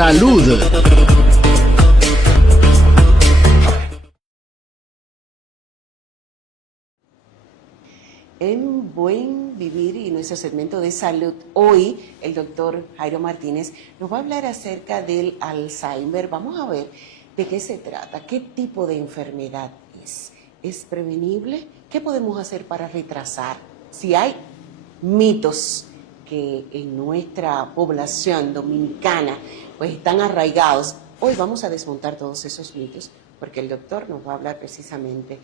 Salud. En Buen Vivir y nuestro segmento de salud, hoy el doctor Jairo Martínez nos va a hablar acerca del Alzheimer. Vamos a ver de qué se trata, qué tipo de enfermedad es. ¿Es prevenible? ¿Qué podemos hacer para retrasar? Si hay mitos que en nuestra población dominicana pues están arraigados, hoy vamos a desmontar todos esos mitos porque el doctor nos va a hablar precisamente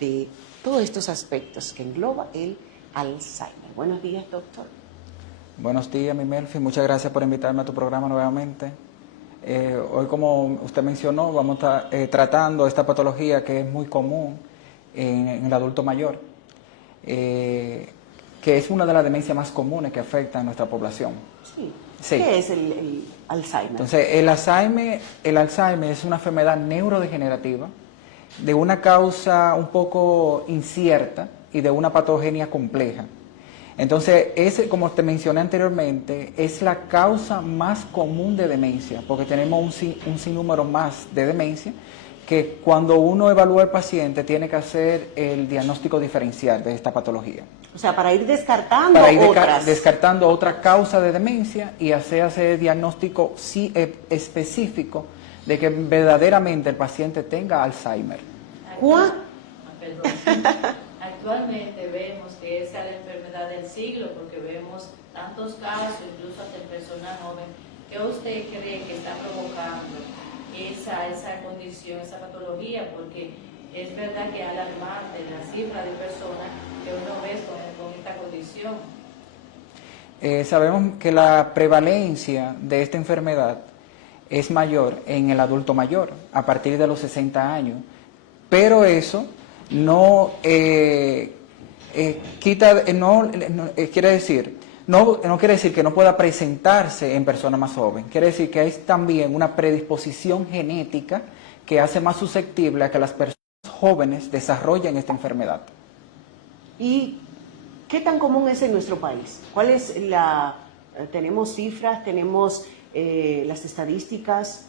de todos estos aspectos que engloba el Alzheimer. Buenos días, doctor. Buenos días, mi Melfi. Muchas gracias por invitarme a tu programa nuevamente. Hoy, como usted mencionó, vamos a estar tratando esta patología que es muy común en el adulto mayor, que es una de las demencias más comunes que afecta a nuestra población. Sí. Sí. ¿Qué es el Alzheimer? Entonces, el Alzheimer es una enfermedad neurodegenerativa de una causa un poco incierta y de una patogenia compleja. Entonces, como te mencioné anteriormente, es la causa más común de demencia, porque tenemos un sinnúmero más de demencia, que cuando uno evalúa al paciente tiene que hacer el diagnóstico diferencial de esta patología. O sea, para ir descartando descartando otra causa de demencia y hacer diagnóstico específico de que verdaderamente el paciente tenga Alzheimer. Actualmente vemos que esa es la enfermedad del siglo, porque vemos tantos casos, incluso hasta en personas jóvenes. ¿Qué usted cree que está provocando esa condición, esa patología? Porque es verdad que es alarmante la cifra de personas que uno ve con esta condición. Sabemos que la prevalencia de esta enfermedad es mayor en el adulto mayor, a partir de los 60 años, pero eso no quiere decir que no pueda presentarse en personas más jóvenes. Quiere decir que hay también una predisposición genética que hace más susceptible a que las personas jóvenes desarrollen esta enfermedad. ¿Y qué tan común es en nuestro país? ¿Cuál es tenemos cifras, tenemos las estadísticas?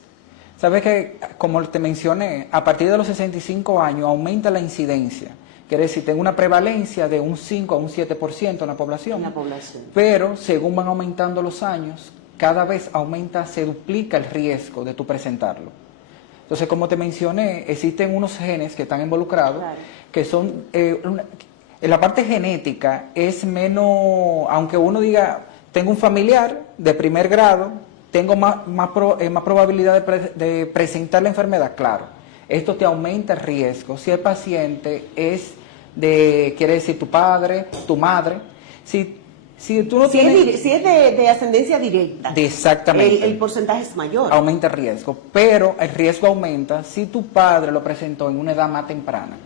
Sabes que, como te mencioné, a partir de los 65 años aumenta la incidencia. Quiere decir, tengo una prevalencia de un 5 a un 7% en la población. Pero, según van aumentando los años, cada vez aumenta, se duplica el riesgo de tu presentarlo. Entonces, como te mencioné, existen unos genes que están involucrados, claro, que son, en la parte genética es menos, aunque uno diga, tengo un familiar de primer grado, tengo más probabilidad de presentar la enfermedad, claro. Esto te aumenta el riesgo. Si el paciente quiere decir tu padre, tu madre, si tú no tienes... Si es de ascendencia directa, exactamente, el porcentaje es mayor. Aumenta el riesgo, pero el riesgo aumenta si tu padre lo presentó en una edad más temprana.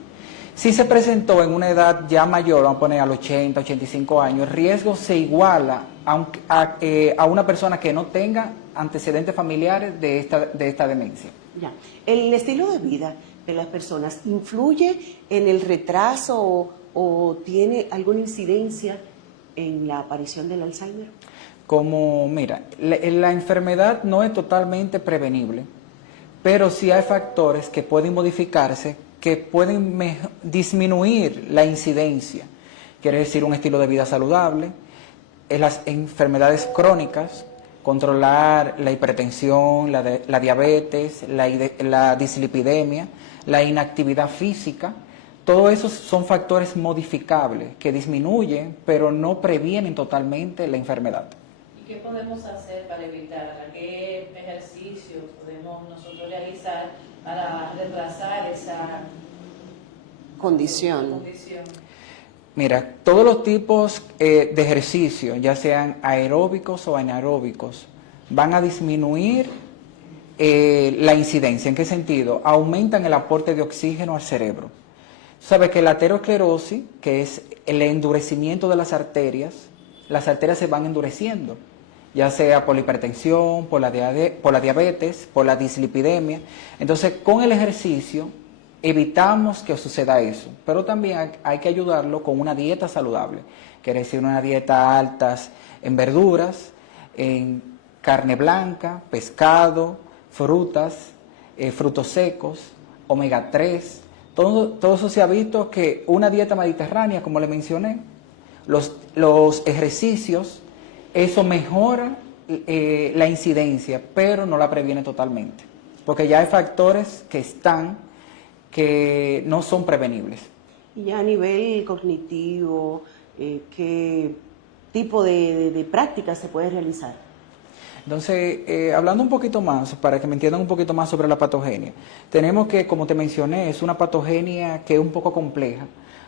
Si se presentó en una edad ya mayor, vamos a poner a los 80, 85 años, el riesgo se iguala a una persona que no tenga antecedentes familiares de esta demencia. Ya. ¿El estilo de vida de las personas influye en el retraso o tiene alguna incidencia en la aparición del Alzheimer? Mira, la enfermedad no es totalmente prevenible, pero sí hay factores que pueden modificarse, que pueden disminuir la incidencia. Quiere decir, un estilo de vida saludable, las enfermedades crónicas, controlar la hipertensión, la diabetes, la dislipidemia, la inactividad física. Todos esos son factores modificables que disminuyen, pero no previenen totalmente la enfermedad. ¿Y qué podemos hacer para evitarla? ¿Qué ejercicios podemos nosotros realizar para retrasar esa condición? Mira, todos los tipos de ejercicios, ya sean aeróbicos o anaeróbicos, van a disminuir la incidencia. ¿En qué sentido? Aumentan el aporte de oxígeno al cerebro. Sabes que la aterosclerosis, que es el endurecimiento de las arterias se van endureciendo, ya sea por la hipertensión, por la diabetes, por la dislipidemia. Entonces, con el ejercicio evitamos que suceda eso, pero también hay que ayudarlo con una dieta saludable, quiere decir una dieta alta en verduras, en carne blanca, pescado, frutas, frutos secos, omega 3. Todo eso se ha visto que una dieta mediterránea, como le mencioné, los ejercicios, eso mejora la incidencia, pero no la previene totalmente, porque ya hay factores que no son prevenibles. Y ya a nivel cognitivo, ¿qué tipo de prácticas se puede realizar? Entonces, hablando un poquito más, para que me entiendan un poquito más sobre la patogenia, tenemos que, como te mencioné, es una patogenia que es un poco compleja,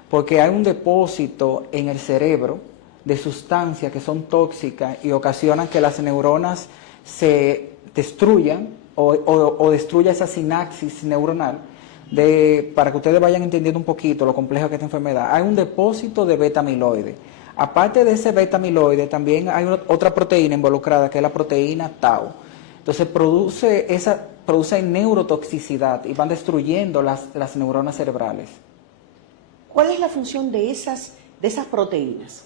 porque hay un depósito en el cerebro de sustancias que son tóxicas y ocasionan que las neuronas se destruyan o destruya esa sinapsis neuronal. Para que ustedes vayan entendiendo un poquito lo compleja que es esta enfermedad, hay un depósito de beta-amiloide. Aparte de ese beta-amiloide, también hay otra proteína involucrada, que es la proteína tau. Entonces produce neurotoxicidad y van destruyendo las neuronas cerebrales. ¿Cuál es la función de esas proteínas?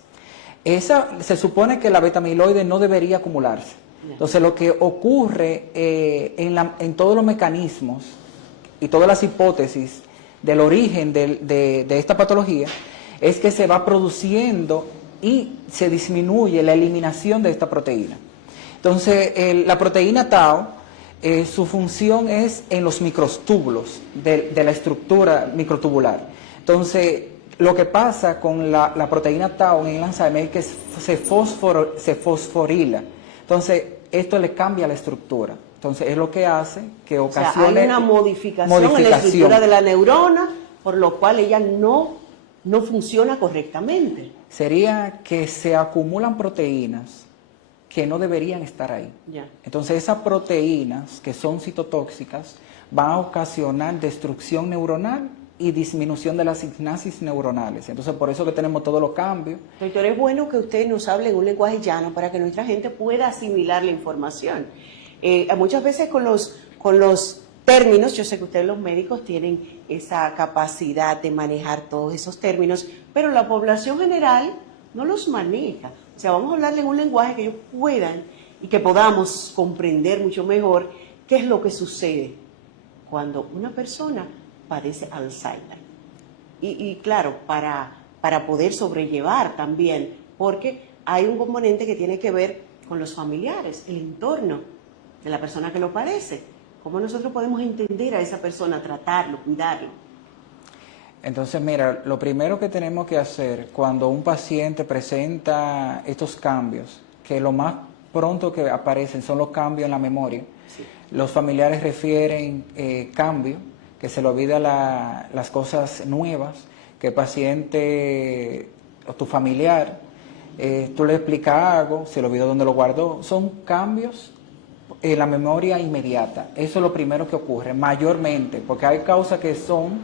Se supone que la beta-amiloide no debería acumularse. Entonces lo que ocurre en todos los mecanismos y todas las hipótesis del origen de esta patología es que se va produciendo y se disminuye la eliminación de esta proteína. Entonces la proteína tau, su función es en los microtúbulos de la estructura microtubular. Entonces lo que pasa con la proteína tau en el Alzheimer es que se fosforila. Entonces esto le cambia la estructura. Entonces es lo que hace que ocasione... O sea, hay una modificación en la estructura de la neurona, por lo cual ella no funciona correctamente. Sería que se acumulan proteínas que no deberían estar ahí. Ya. Entonces esas proteínas que son citotóxicas van a ocasionar destrucción neuronal y disminución de las sinapsis neuronales. Entonces por eso que tenemos todos los cambios. Doctor, es bueno que usted nos hable en un lenguaje llano para que nuestra gente pueda asimilar la información. Muchas veces con los términos, yo sé que ustedes los médicos tienen esa capacidad de manejar todos esos términos, pero la población general no los maneja. O sea, vamos a hablarle en un lenguaje que ellos puedan y que podamos comprender mucho mejor qué es lo que sucede cuando una persona padece Alzheimer. Y claro, para poder sobrellevar también, porque hay un componente que tiene que ver con los familiares, el entorno de la persona que lo padece. ¿Cómo nosotros podemos entender a esa persona, tratarlo, cuidarlo? Entonces, mira, lo primero que tenemos que hacer cuando un paciente presenta estos cambios, que lo más pronto que aparecen son los cambios en la memoria, sí. Los familiares refieren cambio, que se le olvida las cosas nuevas, que el paciente o tu familiar, tú le explicas algo, se le olvidó dónde lo guardó, son cambios en la memoria inmediata. Eso es lo primero que ocurre, mayormente, porque hay causas que son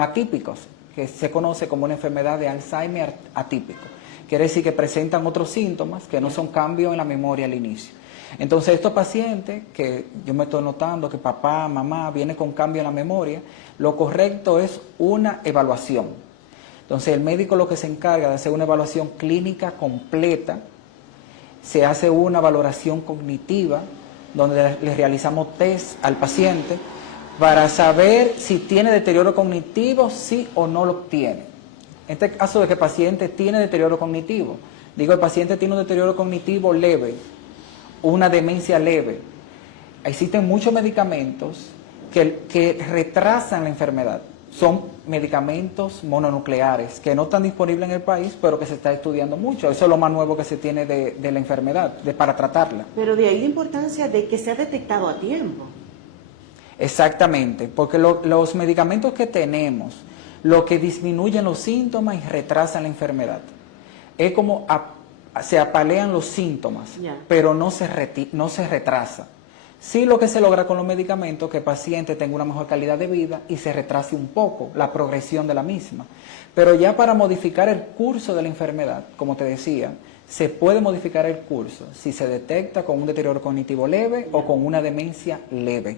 atípicos, que se conoce como una enfermedad de Alzheimer atípico. Quiere decir que presentan otros síntomas que no son cambios en la memoria al inicio. Entonces estos pacientes, que yo me estoy notando que papá, mamá, viene con cambio en la memoria, lo correcto es una evaluación. Entonces el médico lo que se encarga de hacer una evaluación clínica completa, se hace una valoración cognitiva, donde le realizamos test al paciente para saber si tiene deterioro cognitivo, sí o no lo tiene. En este caso de que el paciente tiene deterioro cognitivo, digo, el paciente tiene un deterioro cognitivo leve, una demencia leve. Existen muchos medicamentos que retrasan la enfermedad. Son medicamentos mononucleares que no están disponibles en el país, pero que se está estudiando mucho. Eso es lo más nuevo que se tiene de la enfermedad, para tratarla. Pero de ahí la importancia de que sea detectado a tiempo. Exactamente, porque los medicamentos que tenemos, lo que disminuyen los síntomas y retrasan la enfermedad. Es como se apalean los síntomas, pero no se retrasa. Sí, lo que se logra con los medicamentos es que el paciente tenga una mejor calidad de vida y se retrase un poco la progresión de la misma. Pero ya para modificar el curso de la enfermedad, como te decía, se puede modificar el curso si se detecta con un deterioro cognitivo leve o con una demencia leve.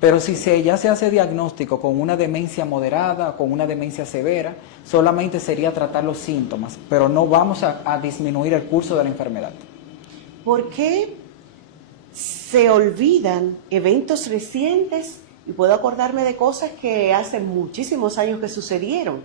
Pero si ya se hace diagnóstico con una demencia moderada o con una demencia severa, solamente sería tratar los síntomas, pero no vamos a disminuir el curso de la enfermedad. ¿por qué se olvidan eventos recientes y puedo acordarme de cosas que hace muchísimos años que sucedieron?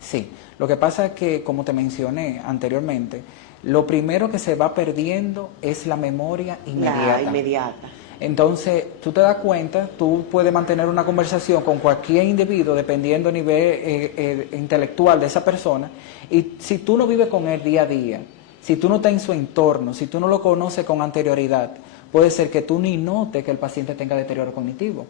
Sí, lo que pasa es que, como te mencioné anteriormente, lo primero que se va perdiendo es la memoria inmediata. La inmediata. Entonces, tú te das cuenta, tú puedes mantener una conversación con cualquier individuo dependiendo del nivel intelectual de esa persona, y si tú no vives con él día a día, si tú no estás en su entorno, si tú no lo conoces con anterioridad, puede ser que tú ni notes que el paciente tenga deterioro cognitivo.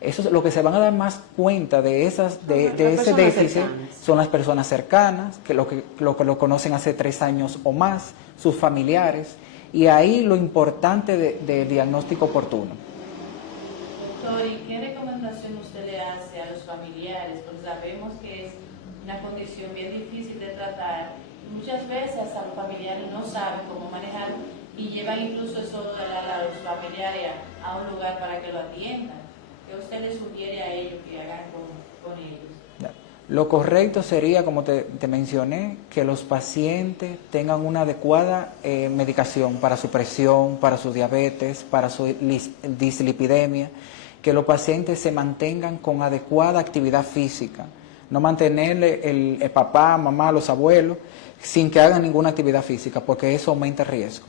Eso es lo que se van a dar más cuenta de ese déficit cercanas. Son las personas cercanas, que lo conocen hace 3 años o más, sus familiares, y ahí lo importante del diagnóstico oportuno. Doctor, ¿y qué recomendación usted le hace a los familiares? Porque sabemos que es una condición bien difícil de tratar. Muchas veces hasta los familiares no saben cómo manejarlo y llevan incluso eso a los familiares a un lugar para que lo atiendan. ¿Qué usted le sugiere a ellos que hagan con ellos? Lo correcto sería, como te mencioné, que los pacientes tengan una adecuada medicación para su presión, para su diabetes, para su dislipidemia, que los pacientes se mantengan con adecuada actividad física, no mantenerle el papá, mamá, los abuelos, sin que hagan ninguna actividad física, porque eso aumenta el riesgo.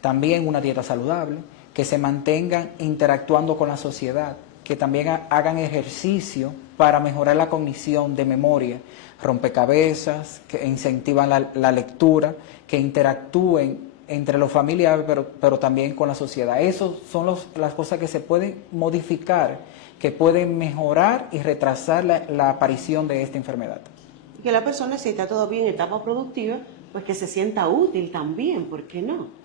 También una dieta saludable, que se mantengan interactuando con la sociedad, que también hagan ejercicio para mejorar la cognición de memoria, rompecabezas, que incentivan la lectura, que interactúen entre los familiares, pero también con la sociedad. Esas son las cosas que se pueden modificar, que pueden mejorar y retrasar la aparición de esta enfermedad. Y que la persona, si está todavía en etapa productiva, pues que se sienta útil también, ¿por qué no?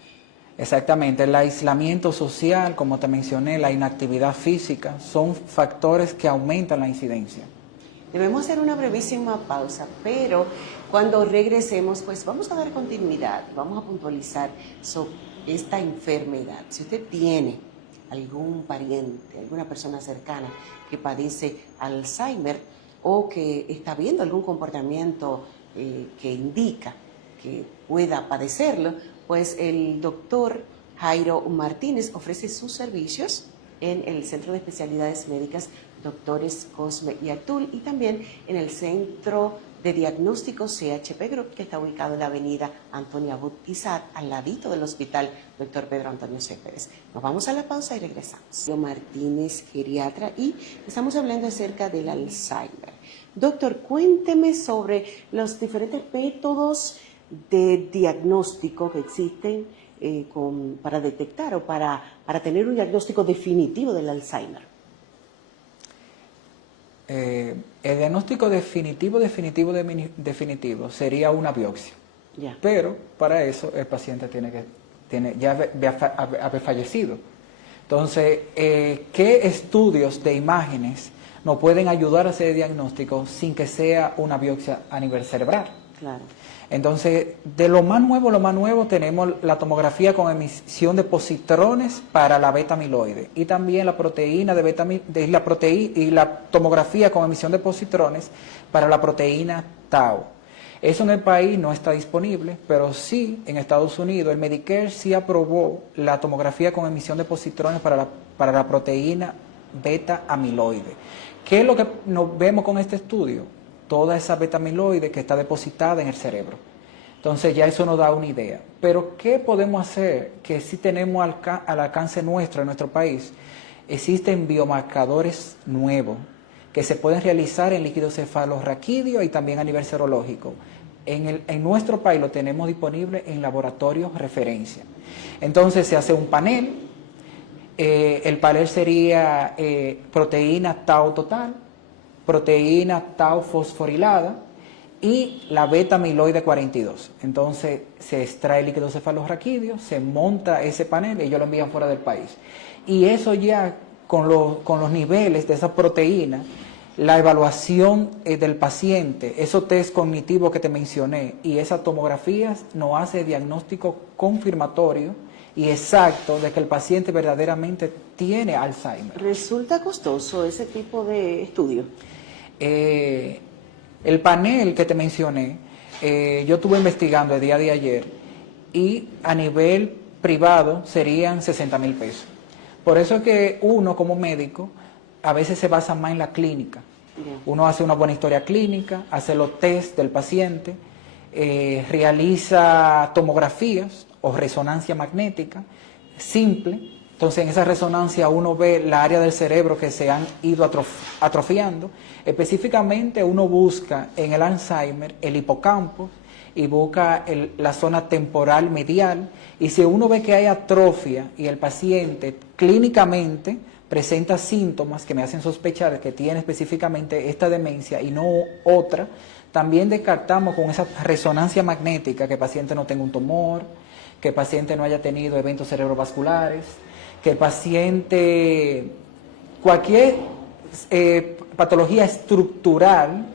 Exactamente, el aislamiento social, como te mencioné, la inactividad física, son factores que aumentan la incidencia. Debemos hacer una brevísima pausa, pero cuando regresemos, pues vamos a dar continuidad, vamos a puntualizar sobre esta enfermedad. Si usted tiene algún pariente, alguna persona cercana que padece Alzheimer o que está viendo algún comportamiento que indica que pueda padecerlo, pues el doctor Jairo Martínez ofrece sus servicios en el Centro de Especialidades Médicas Doctores Cosme y Atul y también en el Centro de Diagnóstico CHP Group, que está ubicado en la avenida Antonia Abud Izard, al ladito del Hospital Dr. Pedro Antonio Céspedes. Nos vamos a la pausa y regresamos. Jairo Martínez, geriatra, y estamos hablando acerca del Alzheimer. Doctor, cuénteme sobre los diferentes métodos de diagnóstico que existen para detectar o para tener un diagnóstico definitivo del Alzheimer. El diagnóstico definitivo sería una biopsia. Ya. Pero para eso el paciente tiene ya haber fallecido. Entonces, ¿qué estudios de imágenes nos pueden ayudar a hacer el diagnóstico sin que sea una biopsia a nivel cerebral? Claro. Entonces, de lo más nuevo tenemos la tomografía con emisión de positrones para la beta amiloide y también la proteína y la tomografía con emisión de positrones para la proteína tau. Eso en el país no está disponible, pero sí en Estados Unidos el Medicare sí aprobó la tomografía con emisión de positrones para la proteína beta amiloide. ¿Qué es lo que nos vemos con este estudio? Toda esa beta amiloide que está depositada en el cerebro. Entonces ya eso nos da una idea. Pero ¿qué podemos hacer que sí tenemos al alcance nuestro, en nuestro país? Existen biomarcadores nuevos que se pueden realizar en líquido cefalorraquídeo y también a nivel serológico. En nuestro país lo tenemos disponible en laboratorios referencia. Entonces se hace un panel. El panel sería proteína tau total, proteína tau fosforilada y la beta amiloide 42. Entonces se extrae el líquido cefalorraquídeo, se monta ese panel y ellos lo envían fuera del país. Y eso ya con los niveles de esa proteína, la evaluación del paciente, esos test cognitivos que te mencioné y esas tomografías nos hace diagnóstico confirmatorio y exacto de que el paciente verdaderamente tiene Alzheimer. ¿Resulta costoso ese tipo de estudio? El panel que te mencioné, yo estuve investigando el día de ayer y a nivel privado serían 60,000 pesos. Por eso es que uno como médico a veces se basa más en la clínica. Uno hace una buena historia clínica, hace los test del paciente, realiza tomografías o resonancia magnética simple. Entonces en esa resonancia uno ve la área del cerebro que se han ido atrofiando. Específicamente uno busca en el Alzheimer el hipocampo y busca la zona temporal medial, y si uno ve que hay atrofia y el paciente clínicamente presenta síntomas que me hacen sospechar que tiene específicamente esta demencia y no otra, también descartamos con esa resonancia magnética que el paciente no tenga un tumor, que el paciente no haya tenido eventos cerebrovasculares, que el paciente, cualquier patología estructural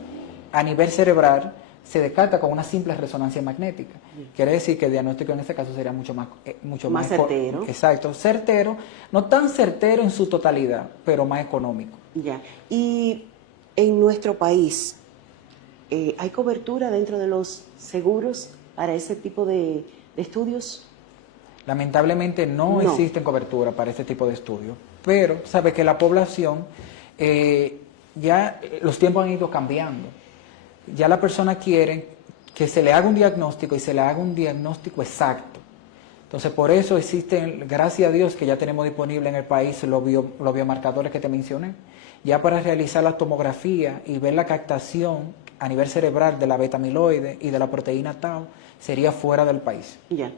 a nivel cerebral, se descarta con una simple resonancia magnética. Quiere decir que el diagnóstico en este caso sería mucho más certero. Exacto, certero, no tan certero en su totalidad, pero más económico. Ya. Y en nuestro país, ¿hay cobertura dentro de los seguros para ese tipo de estudios? Lamentablemente no existe cobertura para este tipo de estudios, pero sabe que la población, ya los tiempos han ido cambiando. Ya la persona quiere que se le haga un diagnóstico y se le haga un diagnóstico exacto. Entonces, por eso existen, gracias a Dios, que ya tenemos disponible en el país los biomarcadores que te mencioné, ya para realizar la tomografía y ver la captación a nivel cerebral de la beta-amiloide y de la proteína tau, sería fuera del país. Ya.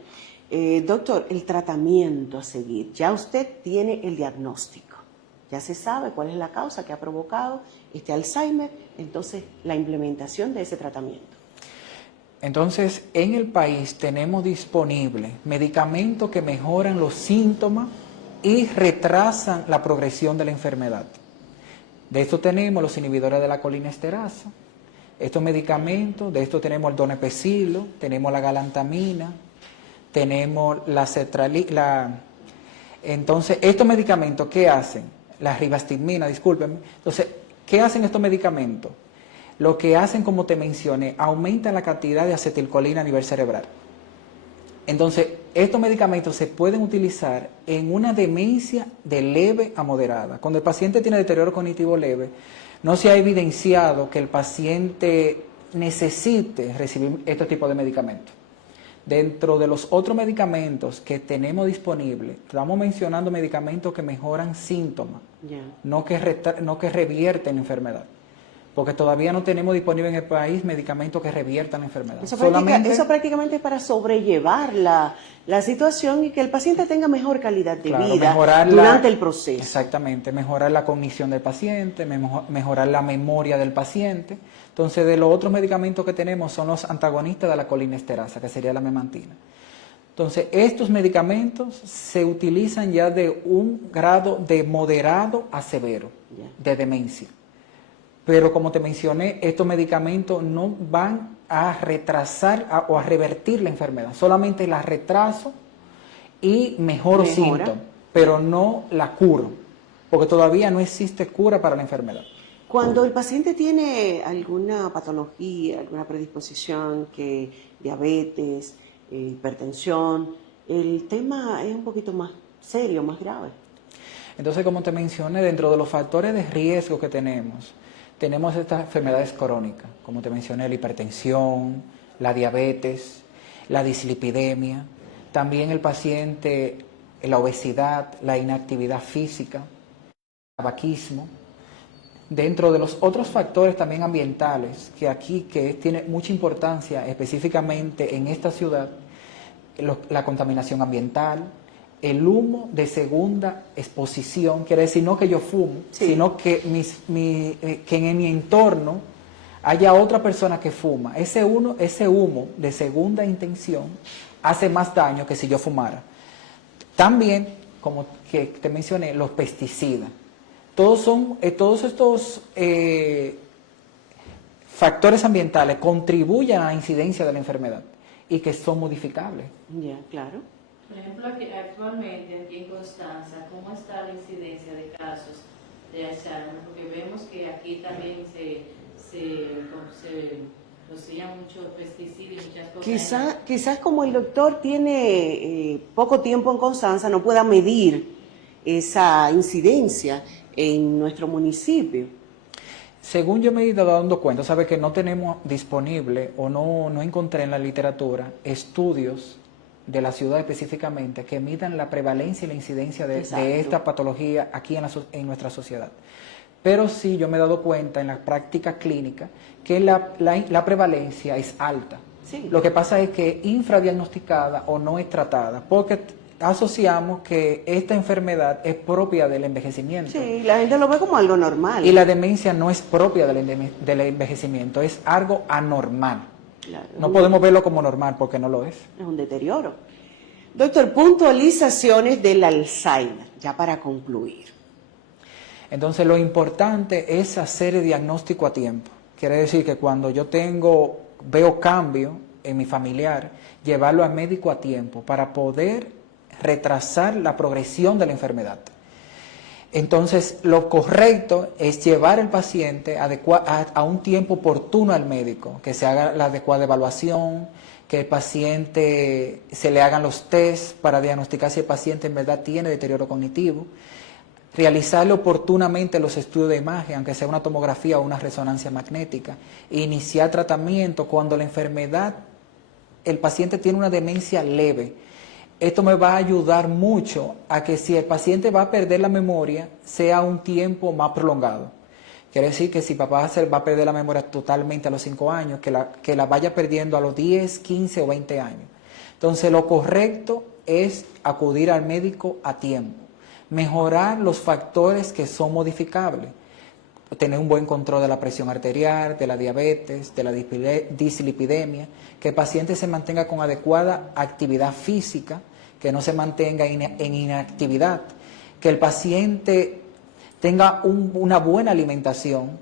Doctor, el tratamiento a seguir, ya usted tiene el diagnóstico, ya se sabe cuál es la causa que ha provocado este Alzheimer, entonces la implementación de ese tratamiento. Entonces, en el país tenemos disponible medicamentos que mejoran los síntomas y retrasan la progresión de la enfermedad. De esto tenemos los inhibidores de la colinesterasa, estos medicamentos, de esto tenemos el donepezilo, tenemos la galantamina, tenemos la cetralina. Entonces, estos medicamentos, ¿qué hacen? La ribastigmina, discúlpenme. Entonces, ¿qué hacen estos medicamentos? Lo que hacen, como te mencioné, aumenta la cantidad de acetilcolina a nivel cerebral. Entonces, estos medicamentos se pueden utilizar en una demencia de leve a moderada. Cuando el paciente tiene deterioro cognitivo leve, no se ha evidenciado que el paciente necesite recibir este tipo de medicamentos. Dentro de los otros medicamentos que tenemos disponibles, estamos mencionando medicamentos que mejoran síntomas, no que revierten la enfermedad. Porque todavía no tenemos disponible en el país medicamentos que reviertan la enfermedad. Eso prácticamente es para sobrellevar la situación y que el paciente tenga mejor calidad de vida durante el proceso. Exactamente, mejorar la cognición del paciente, mejorar la memoria del paciente. Entonces, de los otros medicamentos que tenemos son los antagonistas de la colinesterasa, que sería la memantina. Entonces, estos medicamentos se utilizan ya de un grado de moderado a severo de demencia. Pero como te mencioné, estos medicamentos no van a retrasar o a revertir la enfermedad, solamente la retraso y mejoro síntomas, pero no la curo, porque todavía no existe cura para la enfermedad. Cuando el paciente tiene alguna patología, alguna predisposición, que diabetes, hipertensión, el tema es un poquito más serio, más grave. Entonces, como te mencioné, dentro de los factores de riesgo que tenemos estas enfermedades crónicas, como te mencioné, la hipertensión, la diabetes, la dislipidemia, también el paciente, la obesidad, la inactividad física, el tabaquismo. Dentro de los otros factores también ambientales, que tiene mucha importancia específicamente en esta ciudad, la contaminación ambiental, el humo de segunda exposición, quiere decir no que yo fumo, sino que que en mi entorno haya otra persona que fuma. Ese humo de segunda intención hace más daño que si yo fumara. También, como que te mencioné, los pesticidas. Todos estos factores ambientales contribuyen a la incidencia de la enfermedad y que son modificables. Ya, claro. Por ejemplo, actualmente aquí en Constanza, ¿cómo está la incidencia de casos de Alzheimer? Porque vemos que aquí también se rocían mucho pesticida y muchas cosas. Quizás como el doctor tiene poco tiempo en Constanza, no pueda medir esa incidencia en nuestro municipio. Según yo me he ido dando cuenta, sabe que no tenemos disponible o no encontré en la literatura estudios de la ciudad específicamente que midan la prevalencia y la incidencia de esta patología aquí en nuestra sociedad. Pero sí yo me he dado cuenta en la práctica clínica que la prevalencia es alta. Sí. Lo que pasa es que infradiagnosticada o no es tratada, porque asociamos que esta enfermedad es propia del envejecimiento. Sí, la gente lo ve como algo normal. Y la demencia no es propia del envejecimiento, es algo anormal. Claro, no podemos verlo como normal porque no lo es. Es un deterioro. Doctor, puntualizaciones del Alzheimer, ya para concluir. Entonces lo importante es hacer el diagnóstico a tiempo. Quiere decir que cuando yo veo cambio en mi familiar, llevarlo al médico a tiempo para poder retrasar la progresión de la enfermedad. Entonces, lo correcto es llevar al paciente a un tiempo oportuno al médico, que se haga la adecuada evaluación, que el paciente se le hagan los test para diagnosticar si el paciente en verdad tiene deterioro cognitivo, realizarle oportunamente los estudios de imagen, aunque sea una tomografía o una resonancia magnética, e iniciar tratamiento cuando la enfermedad, el paciente tiene una demencia leve. Esto me va a ayudar mucho a que si el paciente va a perder la memoria, sea un tiempo más prolongado. Quiere decir que si papá va a perder la memoria totalmente a los 5 años, que la vaya perdiendo a los 10, 15 o 20 años. Entonces lo correcto es acudir al médico a tiempo, mejorar los factores que son modificables, tener un buen control de la presión arterial, de la diabetes, de la dislipidemia, que el paciente se mantenga con adecuada actividad física, que no se mantenga en inactividad, que el paciente tenga una buena alimentación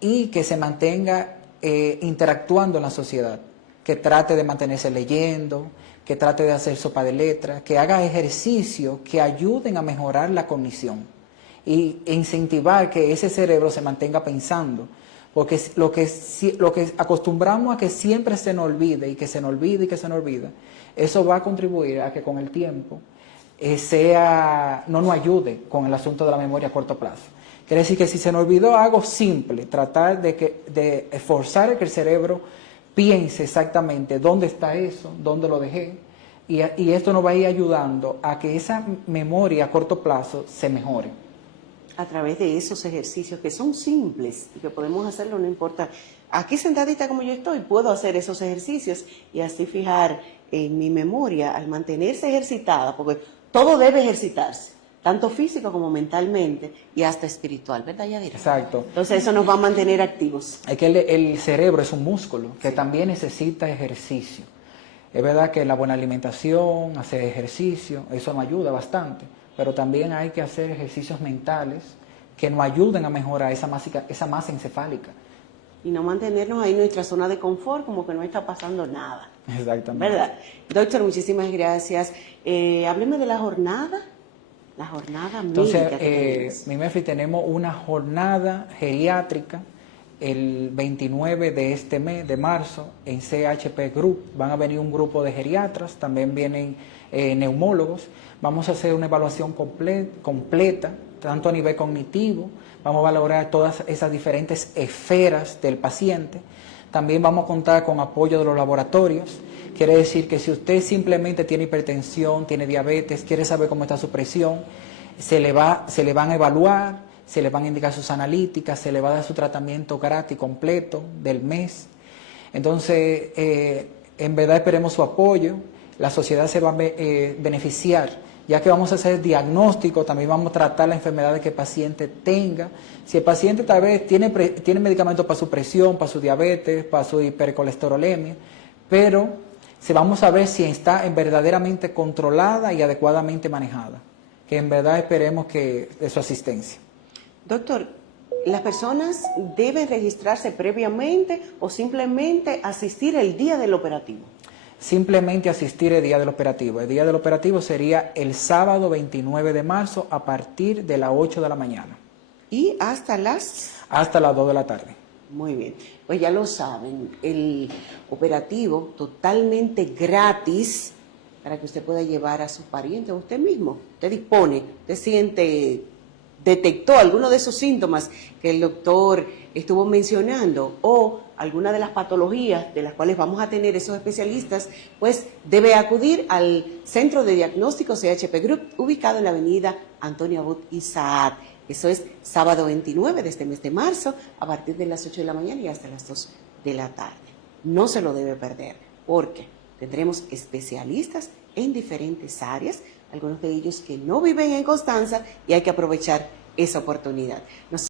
y que se mantenga interactuando en la sociedad, que trate de mantenerse leyendo, que trate de hacer sopa de letras, que haga ejercicios que ayuden a mejorar la cognición e incentivar que ese cerebro se mantenga pensando, porque lo que acostumbramos a que siempre se nos olvide y que se nos olvide y que se nos olvida, eso va a contribuir a que con el tiempo no nos ayude con el asunto de la memoria a corto plazo. Quiere decir que si se nos olvidó algo simple, tratar de esforzar a que el cerebro piense exactamente dónde está eso, dónde lo dejé, y esto nos va a ir ayudando a que esa memoria a corto plazo se mejore. A través de esos ejercicios que son simples y que podemos hacerlo, no importa. Aquí sentadita como yo estoy, puedo hacer esos ejercicios y así fijar en mi memoria al mantenerse ejercitada, porque todo debe ejercitarse, tanto físico como mentalmente y hasta espiritual, ¿verdad, Yadira? Exacto. Entonces eso nos va a mantener activos. Es que el cerebro es un músculo que también necesita ejercicio. Es verdad que la buena alimentación, hacer ejercicio, eso nos ayuda bastante, pero también hay que hacer ejercicios mentales que nos ayuden a mejorar esa masa encefálica. Y no mantenernos ahí en nuestra zona de confort, como que no está pasando nada. Exactamente. ¿Verdad? Doctor, muchísimas gracias. Hábleme de la jornada médica. Entonces, mi MEFI, tenemos una jornada geriátrica el 29 de este mes, de marzo, en CHP Group. Van a venir un grupo de geriatras, también vienen neumólogos. Vamos a hacer una evaluación completa, tanto a nivel cognitivo, vamos a valorar todas esas diferentes esferas del paciente. También vamos a contar con apoyo de los laboratorios. Quiere decir que si usted simplemente tiene hipertensión, tiene diabetes, quiere saber cómo está su presión, se le van a evaluar, se le van a indicar sus analíticas, se le va a dar su tratamiento gratis completo del mes. Entonces, en verdad esperemos su apoyo, la sociedad se va a beneficiar, ya que vamos a hacer diagnóstico, también vamos a tratar las enfermedades que el paciente tenga. Si el paciente tal vez tiene medicamentos para su presión, para su diabetes, para su hipercolesterolemia, pero vamos a ver si está verdaderamente controlada y adecuadamente manejada, que en verdad esperemos que de su asistencia. Doctor, ¿las personas deben registrarse previamente o simplemente asistir el día del operativo? Simplemente asistir el día del operativo. El día del operativo sería el sábado 29 de marzo a partir de las 8 de la mañana. ¿Y hasta las? Hasta las 2 de la tarde. Muy bien, pues ya lo saben, el operativo totalmente gratis para que usted pueda llevar a su pariente o usted mismo. Usted dispone, usted siente, detectó alguno de esos síntomas que el doctor estuvo mencionando o alguna de las patologías de las cuales vamos a tener esos especialistas, pues debe acudir al Centro de Diagnóstico CHP Group, ubicado en la avenida Antonio Abud Isaac. Eso es sábado 29 de este mes de marzo, a partir de las 8 de la mañana y hasta las 2 de la tarde. No se lo debe perder, porque tendremos especialistas en diferentes áreas, algunos de ellos que no viven en Constanza, y hay que aprovechar esa oportunidad.